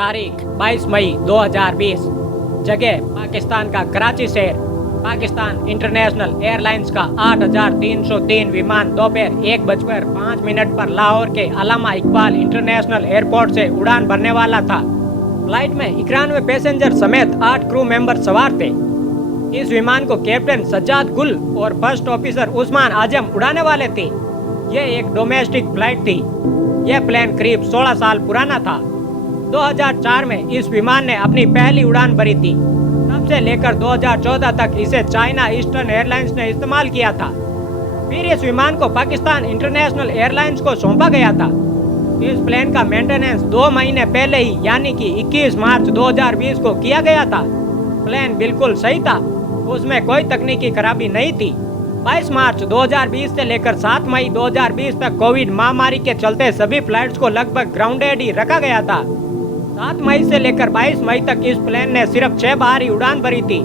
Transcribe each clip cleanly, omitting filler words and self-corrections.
तारीख 22 मई 2020। जगह पाकिस्तान का कराची शहर। पाकिस्तान इंटरनेशनल एयरलाइंस का 8303 विमान दोपहर 1:05 पर लाहौर के अल्लामा इकबाल इंटरनेशनल एयरपोर्ट से उड़ान भरने वाला था। फ्लाइट में 91 पैसेंजर समेत 8 क्रू मेंबर सवार थे। इस विमान को कैप्टन सज्जाद गुल और फर्स्ट ऑफिसर उस्मान आजम उड़ाने वाले थे। यह एक डोमेस्टिक फ्लाइट थी। यह प्लेन करीब 16 साल पुराना था। 2004 में इस विमान ने अपनी पहली उड़ान भरी थी। तब से लेकर 2014 तक इसे चाइना ईस्टर्न एयरलाइंस ने इस्तेमाल किया था। फिर इस विमान को पाकिस्तान इंटरनेशनल एयरलाइंस को सौंपा गया था। इस प्लेन का मेंटेनेंस 2 महीने पहले ही यानी कि 21 मार्च 2020 को किया गया था। प्लेन बिल्कुल सही था, उसमें कोई तकनीकी खराबी नहीं थी। 22 मार्च 2020 से लेकर 7 मई 2020 तक कोविड महामारी के चलते सभी फ्लाइट्स को लगभग ग्राउंडेड ही रखा गया था। 7 मई से लेकर 22 मई तक इस प्लेन ने सिर्फ 6 बाहरी उड़ान भरी थी।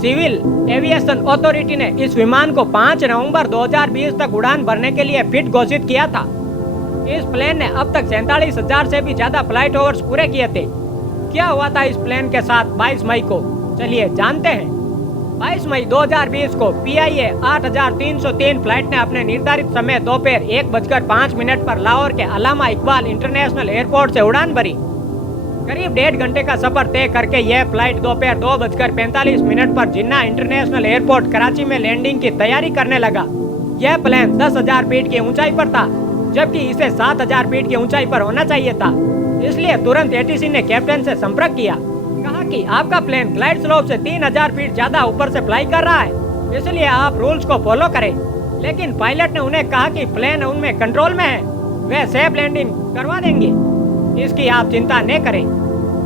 सिविल एविएशन अथॉरिटी ने इस विमान को 5 नवंबर 2020 तक उड़ान भरने के लिए फिट घोषित किया था। इस प्लेन ने अब तक 47,000 से भी ज्यादा फ्लाइट ओवर्स पूरे किए थे। क्या हुआ था इस प्लेन के साथ 22 मई को, चलिए जानते हैं। 22 मई 2020 को PIA 8303 फ्लाइट ने अपने निर्धारित समय दोपहर 1:05 पर लाहौर के अल्लामा इकबाल इंटरनेशनल एयरपोर्ट से उड़ान भरी। करीब 1.5 घंटे का सफर तय करके यह फ्लाइट दोपहर 2:45 पर जिन्ना इंटरनेशनल एयरपोर्ट कराची में लैंडिंग की तैयारी करने लगा। यह प्लेन 10,000 फीट की ऊंचाई पर था, जबकि इसे 7,000 फीट की ऊंचाई पर होना चाहिए था। इसलिए तुरंत ATC ने कैप्टन से संपर्क किया, कहा कि आपका प्लेन ग्लाइड स्लोप से 3,000 फीट ज्यादा ऊपर से फ्लाई कर रहा है, इसलिए आप रूल्स को फॉलो करें। लेकिन पायलट ने उन्हें कहा कि प्लेन उनमें कंट्रोल में है, वे सेफ लैंडिंग करवा देंगे, इसकी आप चिंता न करें।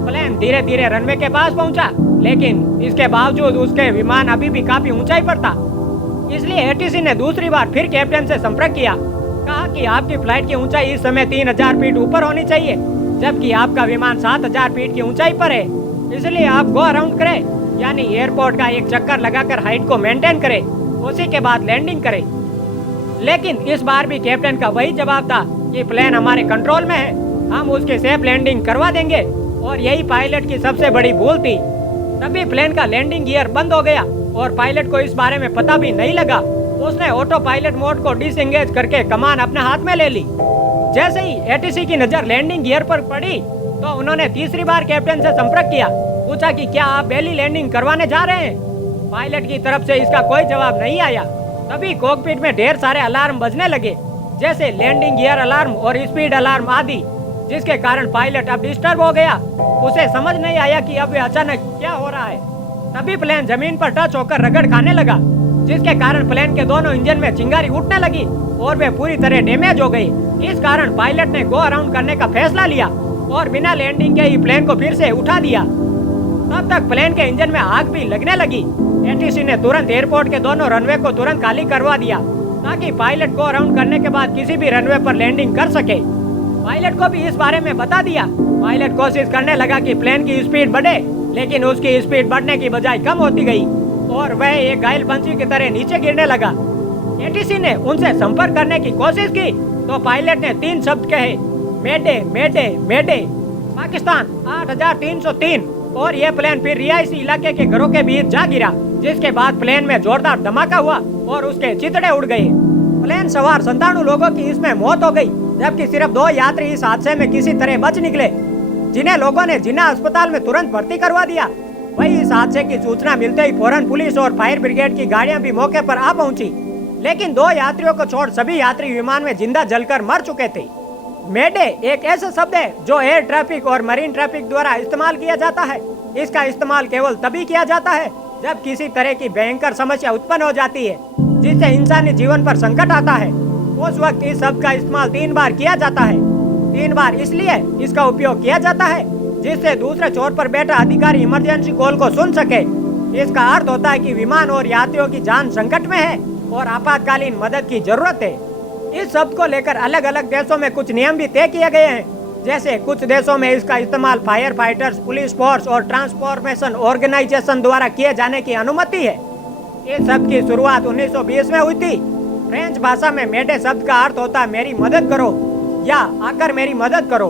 प्लेन धीरे धीरे रनवे के पास पहुंचा, लेकिन इसके बावजूद उसके विमान अभी भी काफी ऊंचाई पर था। इसलिए ATC ने दूसरी बार फिर कैप्टन से संपर्क किया, कहा कि आपकी फ्लाइट की ऊंचाई इस समय 3,000 फीट ऊपर होनी चाहिए, जबकि आपका विमान 7,000 फीट की ऊंचाई पर है। इसलिए आप गो अराउंड करें, यानी एयरपोर्ट का एक चक्कर लगाकर हाइट को मेंटेन करें, उसी के बाद लैंडिंग करें। लेकिन इस बार भी कैप्टन का वही जवाब था कि प्लेन हमारे कंट्रोल में है, हम उसकी सेफ लैंडिंग करवा देंगे। और यही पायलट की सबसे बड़ी भूल थी। तभी प्लेन का लैंडिंग गियर बंद हो गया और पायलट को इस बारे में पता भी नहीं लगा। उसने ऑटो पायलट मोड को डिसएंगेज करके कमान अपने हाथ में ले ली। जैसे ही ATC की नजर लैंडिंग गियर पर पड़ी तो उन्होंने तीसरी बार कैप्टन से संपर्क किया, पूछा कि क्या आप बेली लैंडिंग करवाने जा रहे हैं। पायलट की तरफ से इसका कोई जवाब नहीं आया। तभी कॉकपिट में ढेर सारे अलार्म बजने लगे, जैसे लैंडिंग गियर अलार्म और स्पीड अलार्म आदि, जिसके कारण पायलट अब डिस्टर्ब हो गया। उसे समझ नहीं आया कि अब अचानक क्या हो रहा है। तभी प्लेन जमीन पर टच होकर रगड़ खाने लगा, जिसके कारण प्लेन के दोनों इंजन में चिंगारी उठने लगी और वे पूरी तरह डैमेज हो गई। इस कारण पायलट ने गो अराउंड करने का फैसला लिया और बिना लैंडिंग के ही प्लेन को फिर से उठा दिया। तब तक प्लेन के इंजन में आग भी लगने लगी। ATC ने तुरंत एयरपोर्ट के दोनों रनवे को तुरंत खाली करवा दिया, ताकि पायलट गो अराउंड करने के बाद किसी भी रनवे पर लैंडिंग कर सके। पायलट को भी इस बारे में बता दिया। पायलट कोशिश करने लगा कि प्लेन की स्पीड बढ़े, लेकिन उसकी स्पीड बढ़ने की बजाय कम होती गई और वह एक घायल पंछी की तरह नीचे गिरने लगा। ATC ने उनसे संपर्क करने की कोशिश की तो पायलट ने 3 शब्द कहे, मेडे मेडे मेडे। पाकिस्तान 8303। और यह प्लेन फिर रिहायशी इलाके के घरों के बीच जा गिरा, जिसके बाद प्लेन में जोरदार धमाका हुआ और उसके चितड़े उड़ गए। प्लेन सवार 97 लोगों की इसमें मौत हो गई, जबकि सिर्फ 2 यात्री इस हादसे में किसी तरह बच निकले, जिन्हें लोगों ने जिन्ना अस्पताल में तुरंत भर्ती करवा दिया। वही इस हादसे की सूचना मिलते ही फौरन पुलिस और फायर ब्रिगेड की गाड़ियां भी मौके पर आ पहुंची, लेकिन 2 यात्रियों को छोड़ सभी यात्री विमान में जिंदा जलकर मर चुके थे। मेडे एक ऐसा शब्द है जो एयर ट्रैफिक और मरीन ट्रैफिक द्वारा इस्तेमाल किया जाता है। इसका इस्तेमाल केवल तभी किया जाता है जब किसी तरह की भयंकर समस्या उत्पन्न हो जाती है, जिससे इंसानी जीवन पर संकट आता है। उस वक्त इस शब्द का इस्तेमाल 3 बार किया जाता है। 3 बार इसलिए इसका उपयोग किया जाता है जिससे दूसरे छोर पर बैठा अधिकारी इमरजेंसी कॉल को सुन सके। इसका अर्थ होता है कि विमान और यात्रियों की जान संकट में है और आपातकालीन मदद की जरूरत है। इस शब्द को लेकर अलग अलग देशों में कुछ नियम भी तय किए गए हैं, जैसे कुछ देशों में इसका इस्तेमाल फायर फाइटर्स, पुलिस फोर्स और ट्रांसफॉर्मेशन ऑर्गेनाइजेशन द्वारा किए जाने की अनुमति है। इस शब्द की शुरुआत 1920 में हुई थी। फ्रेंच भाषा में मेडे शब्द का अर्थ होता है मेरी मदद करो या आकर मेरी मदद करो।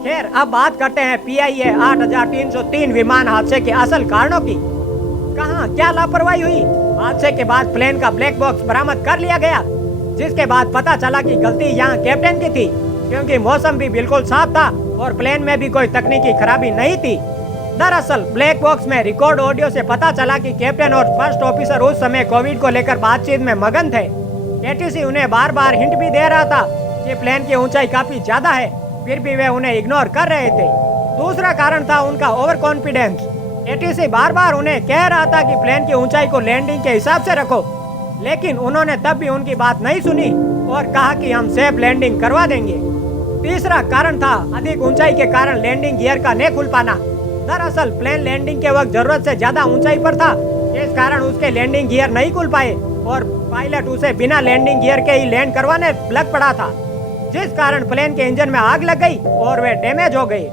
खैर अब बात करते हैं PIA 8303 विमान हादसे के असल कारणों की। कहां क्या लापरवाही हुई? हादसे के बाद प्लेन का ब्लैक बॉक्स बरामद कर लिया गया, जिसके बाद पता चला कि गलती यहां कैप्टन की थी, क्योंकि मौसम भी बिल्कुल साफ था और प्लेन में भी कोई तकनीकी खराबी नहीं थी। दरअसल ब्लैक बॉक्स में रिकॉर्ड ऑडियो से पता चला कि कैप्टन और फर्स्ट ऑफिसर उस समय कोविड को लेकर बातचीत में मगन थे। ATC उन्हें बार बार हिंट भी दे रहा था कि प्लेन की ऊंचाई काफी ज्यादा है, फिर भी वे उन्हें इग्नोर कर रहे थे। दूसरा कारण था उनका ओवर कॉन्फिडेंस। ATC बार बार उन्हें कह रहा था कि प्लेन की ऊंचाई को लैंडिंग के हिसाब से रखो, लेकिन उन्होंने तब भी उनकी बात नहीं सुनी और कहा कि हम सेफ लैंडिंग करवा देंगे। तीसरा कारण था अधिक ऊंचाई के कारण लैंडिंग गियर का नहीं खुल पाना। दरअसल प्लेन लैंडिंग के वक्त जरूरत से ज्यादा ऊंचाई पर था, इस कारण उसके लैंडिंग गियर नहीं खुल पाए और पायलट उसे बिना लैंडिंग गियर के ही लैंड करवाने लग पड़ा था, जिस कारण प्लेन के इंजन में आग लग गई और वे डैमेज हो गए।